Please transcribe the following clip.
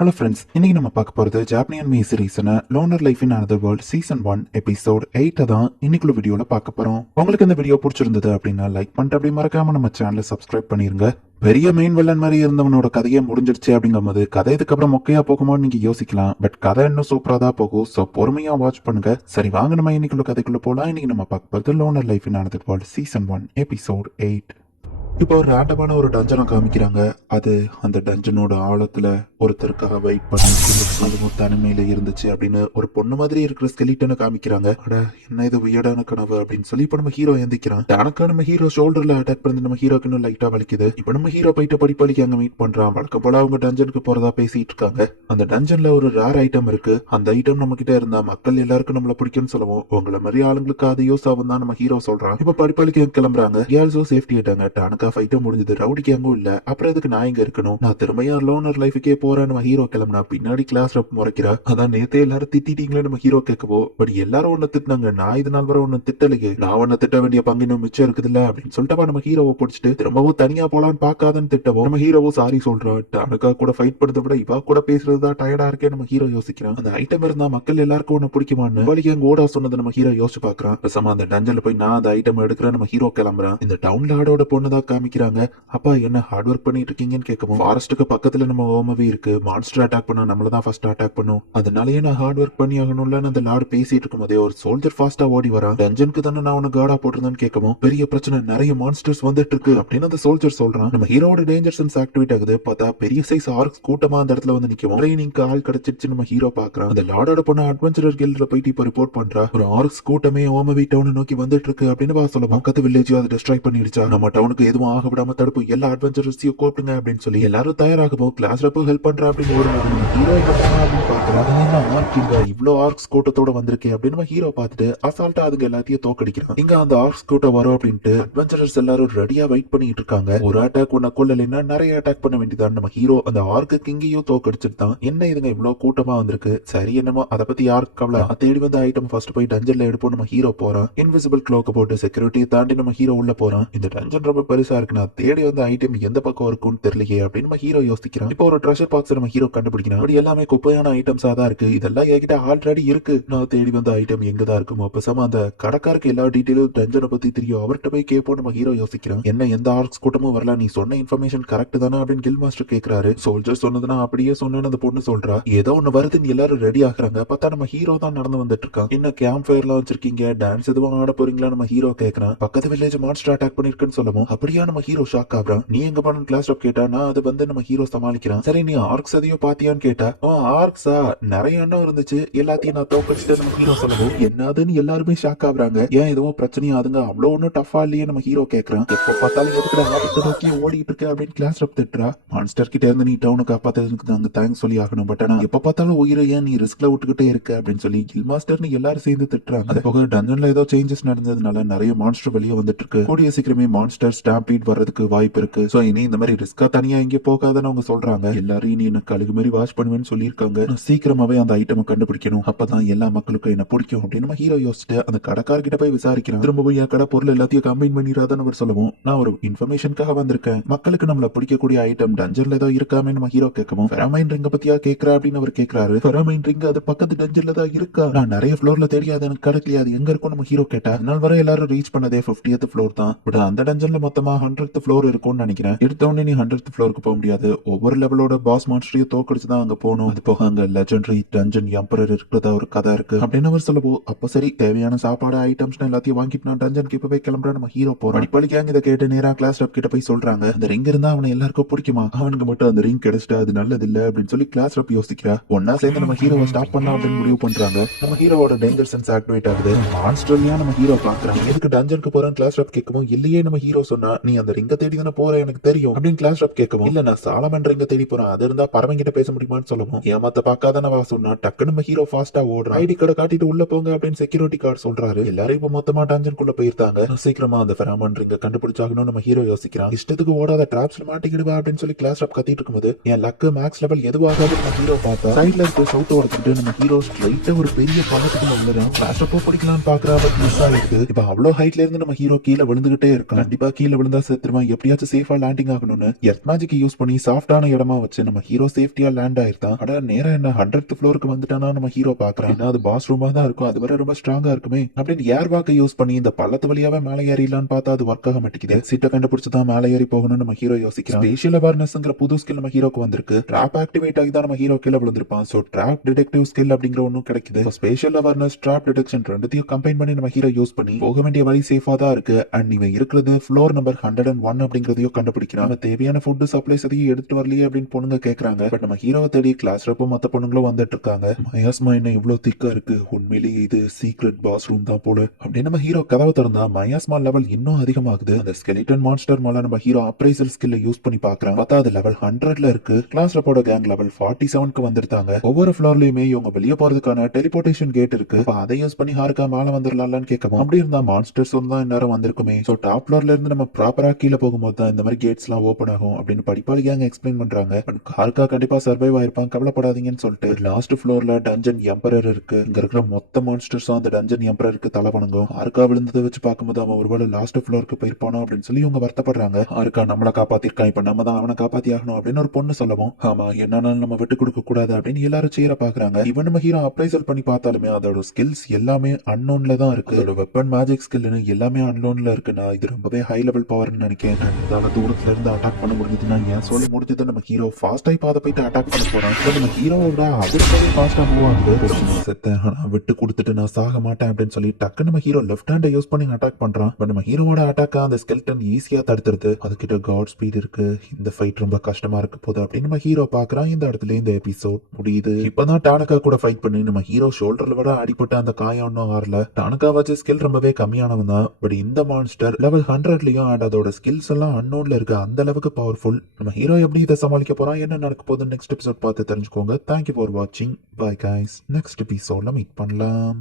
Hello friends, இன்னைக்கு நம்ம பார்க்க போறது ஜாப்பனியன் மீ சீரீஸான Loner Life in Another World season 1 episode 8 தான் இன்னைக்குள்ள வீடியோல பார்க்க போறோம். உங்களுக்கு இந்த வீடியோ பிடிச்சிருந்தது அப்படின்னா லைக் பண்ணிட்டு அப்படி மறக்காம நம்ம சேனலை சப்ஸ்கிரைப் பண்ணிருங்க. பெரிய மெயின் வில்லன் மாதிரி இருந்தவனோட கதையே முடிஞ்சிருச்சு அப்படிங்கும்போது கதை இதுக்கப்புறம் மொக்கையா போகுமோன்னு நீங்க யோசிக்கலாம். பட் கதை இன்னும் சூப்பரா தான் போகும். ஸோ பொறுமையா வாட்ச் பண்ணுங்க. சரி, வாங்க நம்ம இன்னைக்குள்ள கதைக்குள்ள போலாம். இன்னைக்கு நம்ம பார்க்க போறது loner Life in Another World season 1 episode 8. இப்போ ஒரு ரேண்டமான ஒரு டஞ்சனை காமிக்கிறாங்க. அது அந்த டஞ்சனோட ஆழத்துல ஒருத்தருக்காக வெயிட் பண்ணி அதுவும் தனிமையில இருந்துச்சு அப்படின்னு ஒரு பொண்ணு மாதிரி இருக்கிற ஸ்கெலிட்டனை காமிக்கிறாங்க. அட, என்ன இது வியடான கனவு அப்படின்னு சொல்லி இப்ப நம்ம ஹீரோ எந்திக்கிறான். டனக்கா நம்ம ஹீரோ ஷோல்டர்ல அட்டாக் பண்ணி நம்ம ஹீரோக்கு இன்னும் லைட்டா வலிக்குது. இப்ப நம்ம ஹீரோ போயிட்டு படிப்படிக்கு அங்க மீட் பண்றான். வழக்கம் போல அவங்க டஞ்சனுக்கு போறதா பேசிட்டு இருக்காங்க. அந்த டஞ்சன்ல ஒரு ரேர் ஐட்டம் இருக்கு. அந்த ஐட்டம் நம்ம கிட்ட இருந்தா மக்கள் எல்லாருக்கும் நம்மள பிடிக்கும்னு சொல்லுவோம். உங்களை மாதிரி ஆளுங்களுக்கு அது யூஸ் ஆகும் தான் நம்ம ஹீரோ சொல்றான். இப்ப படிப்படிக்கு கிளம்புறாங்க. கேர்ள்ஸோ சேஃப்டி ஆயிட்டாங்க. டனக்கா ஃபைட்டும் முடிஞ்சது. ரவுடிக்கு அங்கும் இல்ல. அப்புறம் எதுக்கு நான் இங்க இருக்கணும்? நான் திரும்பியா லோனர் லைஃபுக்கே போறேன். நம்ம ஹீரோ கிளம்புனா பின்னாடி கிளாஸ் ரப் முறைக்கிறா. அதான் நேத்தே எல்லாரும் திட்டிட்டீங்களே நம்ம ஹீரோ கேட்கவோ. பட் எல்லாரும் ஒண்ணு திட்டினாங்க. நான் இது நாள் வரை ஒண்ணு திட்டலையே. நான் ஒண்ணு திட்ட வேண்டிய பங்கு இன்னும் மிச்சம் இருக்குதுல்ல அப்படின்னு சொல்லிட்டு நம்ம ஹீரோவை பிடிச்சிட்டு திரும்பவும் தனியா போலான்னு பாக்காதன்னு திட்டவும் நம்ம ஹீரோவும் சாரி சொல்றான். டனக்கா கூட ஃபைட் பண்றதை விட இவா கூட பேசுறதுதான் டயர்டா இருக்கே நம்ம ஹீரோ யோசிக்கிறான். அந்த ஐட்டம் இருந்தா மக்கள் எல்லாருக்கும் ஒண்ணு பிடிக்குமான்னு வலிக்கு அங்க ஓடா சொன்னதை நம்ம ஹீரோ யோசிச்சு பாக்குறான். பேசாம அந்த டஞ்சன்ல போய் நான் அந்த ஐட்டம் எடுக்கிறேன் நம்ம ஹீரோ கிளம்புறான். இந்த டவுன்ல ஆடோட பொண்ணுதான் காமிக்கிறாங்க. அப்பா என்ன ஹார்ட் ஒர்க் பண்ணிட்டு இருக்கீங்கன்னு கேட்கவும், ஃபாரஸ்ட்டுக்கு பக்கத்துல நம்ம ஓமவி இருக்கு. மான்ஸ்டர் அட்டாக் பண்ணா நம்மளதான் ஃபர்ஸ்ட் அட்டாக் பண்ணும். அதனாலயே நான் ஹார்ட் ஒர்க் பண்ணி ஆகணும்ல. அந்த லார்டு பேசிட்டு இருக்கும் போதே ஒரு சோல்ஜர் ஃபாஸ்டா ஓடி வரா. டஞ்சனுக்கு தானே நான் உன கார்டா போட்டிருந்தேன்னு கேட்கவும், பெரிய பிரச்சனை, நிறைய மான்ஸ்டர்ஸ் வந்துட்டு இருக்கு அப்படின்னு அந்த சோல்ஜர் சொல்றான். நம்ம ஹீரோட டேஞ்சர் சென்ஸ் ஆக்டிவேட் ஆகுது. பார்த்தா பெரிய சைஸ் ஆர்க்ஸ் கூட்டமா அந்த இடத்துல வந்து நிக்கும். ட்ரைனிங்க்கு ஆள் கிடைச்சிருச்சு நம்ம ஹீரோ பாக்குறான். அந்த லார்டோட பொண்ணு அட்வென்ச்சரர் கில்ட்ல போயிட்டு இப்ப ரிப்போர்ட் பண்றா. ஒரு ஆர்க்ஸ் கூட்டமே ஓமவி டவுன் நோக்கி வந்துட்டு இருக்கு அப்படின்னு சொல்லுவோம். பக்கத்து வில்லேஜையும் அதை டிஸ்ட்ராய் பண்ணிடுச்சா. நம்ம டவுனுக்கு எதுவும் ஆக விடாம தடுப்பு, எல்லா அட்வென்ச்சரர்ஸையும் கூப்பிடுங்க அப்படின்னு சொல்லி எல்லாரும் தயாராகவும் கிளாஸ் ரப்போ ஹெல்ப் பண்றா அப்படின்னு ஒரு ஹீரோ அப்படின்னு பாக்குறாங்க. இவ்வளவு ஆர்க்ஸ் கூட்டத்தோட வந்திருக்கே அப்படின்னு நம்ம ஹீரோ பார்த்துட்டு அசால்ட்டா அதுங்க எல்லாத்தையும் தோக்கடிக்கிறான். இங்க அந்த ஆர்க்ஸ் கூட்டம் வரும் அப்படின்ட்டு அட்வென்ச்சரர்ஸ் எல்லாரும் ரெடியா வெயிட் பண்ணிட்டு இருக்காங்க. ஒரு அட்டாக் ஒன்ன கொள்ளலைன்னா நிறைய அட்டாக் பண்ண வேண்டியதான். நம்ம ஹீரோ அந்த ஆர்க்கு கிங்கையும் தோக்கடிச்சிருந்தான். என்ன இதுங்க இவ்வளவு கூட்டமா வந்திருக்கு. சரி, என்னமோ அதை பத்தி யாருக்கு கவலை. தேடி வந்த ஐட்டம் ஃபர்ஸ்ட் போய் டஞ்சன்ல எடுப்போம் நம்ம ஹீரோ போறான். இன்விசிபிள் க்ளோக்க போட்டு செக்யூரிட்டியை தாண்டி நம்ம ஹீரோ உள்ள போறான். இந்த டஞ்சன் ரொம்ப பெருசா இருக்கு. நான் தேடி வந்த ஐட்டம் எந்த பக்கம் இருக்கும்னு தெரியலையே அப்படின்னு நம்ம ஹீரோ யோசிக்கிறான். இப்போ ஒரு ட்ரெஷர் பாக்ஸ் நம்ம ஹீரோ கண்டுபிடிக்கிறான். அப்படி எல்லாமே குப்பையான ஐட்டம்ஸா தான் இருக்கு. இதெல்லாம் என்கிட்ட ஆல்ரெடி இருக்கு. நான் தேடி வந்த ஐட்டம் எங்கதான் இருக்குமோ. பேசாம அந்த கடைக்காருக்கு எல்லா டீட்டெயிலும் டஞ்சனை பத்தி தெரியும். அவர்கிட்ட போய் கேட்போம் நம்ம ஹீரோ யோசிக்கிறான். என்ன எந்த ஆர்க்ஸ் கூட்டமும் வரல, நீ சொன்ன இன்ஃபர்மேஷன் கரெக்ட் தானே அப்படின்னு கில் மாஸ்டர் கேட்கிறாரு. சோல்ஜர் சொன்னதுன்னா அப்படியே சொன்னேன்னு அந்த பொண்ணு சொல்றா. ஏதோ ஒண்ணு வருதுன்னு எல்லாரும் ரெடி ஆகுறாங்க. பார்த்தா நம்ம ஹீரோ தான் நடந்து வந்துட்டு இருக்கான். என்ன கேம்ப் ஃபயர் எல்லாம் வச்சிருக்கீங்க, டான்ஸ் எதுவும் ஆட போறீங்களா நம்ம ஹீரோ கேட்கறான். பக்கத்து வில்லேஜ் மான்ஸ்டர் அட்டாக் பண்ணிருக்குன்னு சொல்லவும் அப்படியா நம்ம ஹீரோ ஷாக் ஆகுறான். நீ எங்க போன கிளாஸ் ரப் கேட்டா நான் அது வந்து நம்ம ஹீரோ சமாளிக்கிறான். சரி, நீ ஆர்க்ஸ் எதையோ பாத்தியான்னு கேட்டா, ஆர்க்ஸா நிறைய எண்ணம் இருந்துச்சு, எல்லாத்தையும் நான் தோக்கடிச்சிட்டு நம்ம ஹீரோ சொல்லவும் என்னதுன்னு எல்லாருமே ஷாக் ஆகுறாங்க. ஏன் எதுவும் பிரச்சனையா, அதுங்க அவ்வளவு ஒன்னும் டஃபா இல்லையே நம்ம ஹீரோ கேட்கறான். எப்ப பார்த்தாலும் எதுக்கு ஆபத்தை நோக்கி ஓடிட்டு இருக்கு அப்படின்னு கிளாஸ் ரப் திட்டுறா. மான்ஸ்டர் கிட்ட இருந்து நீ டவுனை காப்பாத்ததுக்கு நாங்க தேங்க்ஸ் சொல்லி ஆகணும். பட் ஆனா எப்ப பார்த்தாலும் உயிரை ஏன் நீ ரிஸ்க்ல விட்டுக்கிட்டே இருக்க அப்படின்னு சொல்லி கில் மாஸ்டர்னு எல்லாரும் சேர்ந்து திட்டுறாங்க. அது போக டஞ்சன்ல ஏதோ சேஞ்சஸ் நடந்ததுனால நிறைய மான்ஸ்டர் வெளியே வந்துட்டு இருக்கு. கூடிய சீக்கிரமே மான்ஸ்டர் ஸ்டாம்பீட் வர்றதுக்கு வாய்ப்பு இருக்கு. சோ இனி இந்த மாதிரி ரிஸ்கா தனியா எங்கே போகாதுன்னு அவங்க சொல்றாங்க. எல்லாரும் இனி எனக்கு அழுகு மாதிரி வாட்ச் பண்ணுவேன்னு சொல்லியிருக்காங்க. சீக்கிரமாவே அந்த ஐட்டம் கண்டுபிடிக்கணும். அப்பதான் எல்லா மக்களுக்கும் என்ன பிடிக்கும் அப்படின்னு நம்ம ஹீரோ யோசிச்சுட்டு அந்த கடைக்காரர்கிட்ட போய் விசாரிக்கிறான். திரும்ப போய் கடை பொருள் எல்லாத்தையும் கம்பைன் பண்ணிடாதான் அவர் சொல்லவும், நான் ஒரு இன்ஃபர்மேஷனுக்காக வந்திருக்கேன். மக்களுக்கு நம்மள பிடிக்கக்கூடிய ஐட்டம் டஞ்சன்ல ஏதோ இருக்காமே நம்ம ஹீரோ கேட்கவும், ஃபெரமைன் ரிங்க பத்தியா கேட்கறா அப்படின்னு அவர் கேட்கிறாரு. ஃபெரமைன் ரிங் அது பக்கத்து டஞ்சன்ல தான் இருக்கா. நான் நிறைய ஃப்ளோர்ல தெரியாது, எனக்கு கிடைக்கலையா, அது எங்க இருக்கும் நம்ம ஹீரோ கேட்டா. அதனால வர எல்லாரும் ரீச் பண்ணதே 50th ஃப்ளோர் தான். பட் அந்த டஞ்சன்ல மொத்தமா 100th ஃப்ளோர் இருக்கும்னு நினைக்கிறேன். எடுத்தவொடனே நீ 100th ஃப்ளோருக்கு போக முடியாது. ஒவ்வொரு லெவலோட பாஸ் மான்ஸ்டரையும் தோக்கடிச்சுதான் அங்க போகணும். அது போக அங்க லெஜெண்டரி டஞ்சன் எம்பரர் இருக்கிறதா ஒரு கதை இருக்கு அப்படின்னு அவர் சொல்லவோ, அப்ப சரி, தேவையான சாப்பாடு ஐட்டம்ஸ் எல்லாத்தையும் வாங்கிட்டு நான் டஞ்சனுக்கு இப்பவே கிளம்புற நம்ம ஹீரோ போறோம். படிப்படிக்காங்க இதை கேட்டு நேரா கிளாஸ் ரப் கிட்ட போய் சொல்றாங்க. அந்த ரிங் இருந்தா அவனை எல்லாருக்கும் பிடிக்குமா, அவனுக்கு மட்டும் அந்த ரிங் கிடைச்சிட்டா அது நல்லது இல்ல அப்படின்னு சொல்லி கிளாஸ் ரப் யோசிக்கிறா. ஒன்னா சேர்ந்து நம்ம ஹீரோவை ஸ்டாப் பண்ணலாம் அப்படின்னு முடிவு பண்றாங்க. நம்ம ஹீரோவோட டேஞ்சர் சென்ஸ் ஆக்டிவேட் ஆகுது. மான்ஸ்டர்லயா நம்ம ஹீரோ பாக்குறாங்க. எதுக்கு டஞ்சனுக்கு போறேன் கிளாஸ் ரப் கேட்கவும், இல்லையே நம்ம ஹீரோ சொன்னா நீ அந்த ரிங்க தேடி தானே போற எனக்கு தெரியும் அப்படின்னு கிளாஸ் ரப் கேட்கவும், இல்ல நான் சாலமன் ரிங்க தேடி போறேன், அது இருந்தா பறவைங்கிட்ட பேச முடியுமான்னு சொல்லவும், ஏமாத்த பாக்காதானவா சொன்னா டக்குன்னு நம்ம ஹீரோ ஃபாஸ்டா ஓடுறான். ஐடி கார்டை காட்டிட்டு உள்ள போங்க அப்படின்னு செக்யூரிட்டி கார்டு சொல்றாரு. எல்லாரும் இப்ப மொத்தமா டஞ்சனுக்குள்ள போயிருந்தாங்க. சீக்கிரமா அந்த ஃபெரமன் ரிங்க கண்டுபிடிச்சாகணும் நம்ம ஹீரோ யோசிக்கிறான். இஷ்டத்துக்கு ஓடாத டிராப்ஸ்ல மாட்டிக்கிடுவா அப்படின்னு சொல்லி கிளாஸ் ரப் கத்திட்டு இருக்கும்போது, என் லக்கு மேக்ஸ் லெவல் எதுவாகாது நம்ம ஹீரோ பார்த்தா சைட்ல இருக்க சவுட் ஓடுத்துட்டு நம்ம ஹீரோ ஸ்ட்ரைட்டா ஒரு பெரிய பள்ளத்துக்குள்ள விழுறான். கிளாஸ் ரப்போ படிக்கலாம்னு பாக்குறா, பட் மிஸ் ஆயிருக்கு. இப்ப அவ்வளவு ஹைட்ல இருந்து நம்ம ஹீரோ கீழே விழுந்துகிட்டே இருக்கும். கண்டிப்பா கீழே விழுந்தா செத்துருவான். எப்படியாச்சும் சேஃபா லேண்டிங் ஆகணும்னு எர்த் மேஜிக் யூஸ் பண்ணி சாஃப்டான இடமா வச்சு நம்ம நம்ம ஹீரோ சேஃப்டியா லேண்ட் ஆயிருந்தான். அட நேரா என்ன 100th ஃப்ளோருக்கு வந்துட்டானா நம்ம ஹீரோ பாக்குறான். ஏன்னா அது பாஸ் ரூமா தான் இருக்கும், அது வரை ரொம்ப ஸ்ட்ராங்கா இருக்குமே அப்படின்னு ஏர் வாக்கை யூஸ் பண்ணி இந்த பள்ளத்து வழியாவே மேலே ஏறிடலான்னு பார்த்தா அது ஒர்க் ஆக மாட்டேங்குது. எக்ஸிட்ட கண்டுபிடிச்சுதான் மேலே ஏறி போகணும்னு நம்ம ஹீரோ யோசிக்கிறான். ஸ்பேஷியல் அவேர்னஸ்ங்கிற புது ஸ்கில் நம்ம ஹீரோக்கு வந்திருக்கு. ட்ராப் ஆக்டிவேட் ஆகி தான் நம்ம ஹீரோ கீழே விழுந்திருப்பான். சோ ட்ராப் டிடெக்டிவ் ஸ்கில் அப்படிங்கிற ஒன்னும் கிடைக்குது. ஸ்பேஷியல் அவேர்னஸ் ட்ராப் டிடெக்ஷன் ரெண்டுத்தையும் கம்பைன் பண்ணி நம்ம ஹீரோ யூஸ் பண்ணி போக வேண்டிய வழி சேஃபா தான் இருக்கு. அண்ட் இவன் இருக்கிறது ஃப்ளோர் நம்பர் 101 அப்படிங்கறதையும் கண்டுபிடிக்கிறான். நம்ம தேவையான ஃபுட் சப்ளைஸ் எதையும் எடுத்துட்டு வரலையே அப்படின்னு பொண்ணுங்க கேக்குறாங்க. பட் நம்ம ஹீரோவை தேடி கிளாஸ் ரப்பும் மத்த பொண்ணுங்களும் வந்துட்டு இருக்காங்க. மயாஸ்மா என்ன இவ்வளவு திக்கா இருக்கு, உண்மையிலேயே இது சீக்ரெட் பாஸ் ரூம் தான் போல அப்படின்னு நம்ம ஹீரோ கதவை திறந்தா மயாஸ்மா லெவல் இன்னும் அதிகமாகுது. அந்த ஸ்கெலிட்டன் மான்ஸ்டர் மேல நம்ம ஹீரோ அப்ரைசல் ஸ்கில்ல யூஸ் பண்ணி பாக்குறான். பார்த்தா அது லெவல் 100ல இருக்கு. கிளாஸ் ரப்போட கேங் லெவல் 47க்கு வந்திருந்தாங்க. ஒவ்வொரு ஃப்ளோர்லயுமே இவங்க வெளியே போறதுக்கான டெலிபோர்டேஷன் கேட் இருக்கு. அதை யூஸ் பண்ணி ஹாருக்கா மேல வந்துடலாம்னு கேட்கவும், அப்படி இருந்தா மான்ஸ்டர்ஸ் தான் இந்நேரம் வந்திருக்குமே. சோ டாப் ஃப்ளோர்ல இருந்து நம்ம ப்ராப்பரா கீழே போகும்போது தான் இந்த மாதிரி கேட்ஸ் எல்லாம் ஓபன் ஆகும் அப்படின்னு படிப்பாளி கேங் எக்ஸ்பிளைன் பண்றாங்க. பட் ஹாருக்கா கண்டிப்பா சர்வைவ் ஆயிருப்பான், கவலைப்படாதீங்கன்னு சொல்லிட்டு லாஸ்ட் ஃப்ளோர்ல டஞ்சன் எம்பரர் இருக்கு. இங்க இருக்கிற மொத்த மான்ஸ்டர்ஸும் அந்த டஞ்சன் எம்பரருக்கு தலை வணங்கும். ஹாருக்கா விழுந்ததை வச்சு பார்க்கும்போது அவன் ஒருவேளை லாஸ்ட் ஃப்ளோருக்கு போயிருப்பானோ அப்படின்னு சொல்லி இவங்க வருத்தப்படுறாங்க. ஹாருக்கா நம்மளை காப்பாத்திருக்கான், இப்ப நம்ம தான் அவனை காப்பாத்தி ஆகணும் அப்படின்னு ஒரு பொண்ணு சொல்லவும், ஆமா என்னன்னாலும் நம்ம விட்டு கொடுக்க கூடாது அப்படின்னு எல்லாரும் சேர பாக்குறாங்க. இவன் நம்ம ஹீரோ அப்ரைசல் பண்ணி பார்த்தாலுமே அதோட ஸ்கில்ஸ் எல்லாமே அன்னோன்ல தான் இருக்கு. அதோட வெப்பன் மேஜிக் ஸ்கில்னு எல்லாமே அன்னோன்ல இருக்குன்னா இது ரொம்பவே ஹை லெவல் பவர்னு நினைக்கிறேன். அதால தூரத்துல இருந்து அட்டாக் பண்ண முடிஞ்சதுன்னா ஏன் சொல்லி முடிஞ்சது நம்ம ஹீரோ ஃபாஸ்டா இப்ப அதை போயிட்டு அட்டாக் பண்ண போறான். நம்ம ஹீரோவோட அதுக்காகவே ஃபாஸ்டா மூவ் ஆகுது. செத்தேன் ஆனா விட்டு கொடுத்துட்டு நான் சாக மாட்டேன் அப்படின்னு சொல்லி டக்கு நம்ம ஹீரோ லெஃப்ட் ஹேண்டை யூஸ் பண்ணி அட்டாக் பண்றான். பட் நம்ம ஹீரோவோட அட்டாக்கா அந்த ஸ்கெல்டன் ஈஸியா தடுத்துருது. அதுக்கிட்ட காட் ஸ்பீட் இருக்கு, இந்த ஃபைட் ரொம்ப கஷ்டமா இருக்க போகுது அப்படின்னு நம்ம ஹீரோ பாக்குறான். இந்த இடத்துல இந்த எபிசோட் முடியுது. இப்பதான் டானகா கூட ஃபைட் பண்ணி நம்ம ஹீரோ ஷோல்டர்ல விட அடிபட்டு அந்த காயம் ஒன்னும் ஆறல. டானகா வச்ச ஸ்கில் ரொம்பவே கம்மியானவன் தான். பட் இந்த மான்ஸ்டர் லெவல் 100லயும் அண்ட் அதோட ஸ்கில்ஸ் எல்லாம் அன்னோன்ல இருக்கு. அந்த அளவுக்கு பவர்ஃபுல். நம்ம ஹீரோ எப்படி இதை சமாளிக்க போறான், என்ன நடக்க போகுது நெக்ஸ்ட் எபிசோட் பார்த்து தெரிஞ்சுக்கோங்க. தேங்க்யூ ஃபார் வாட்சிங். பை கைஸ், நெக்ஸ்ட் எபிசோட்ல மீட் பண்ணலாம்.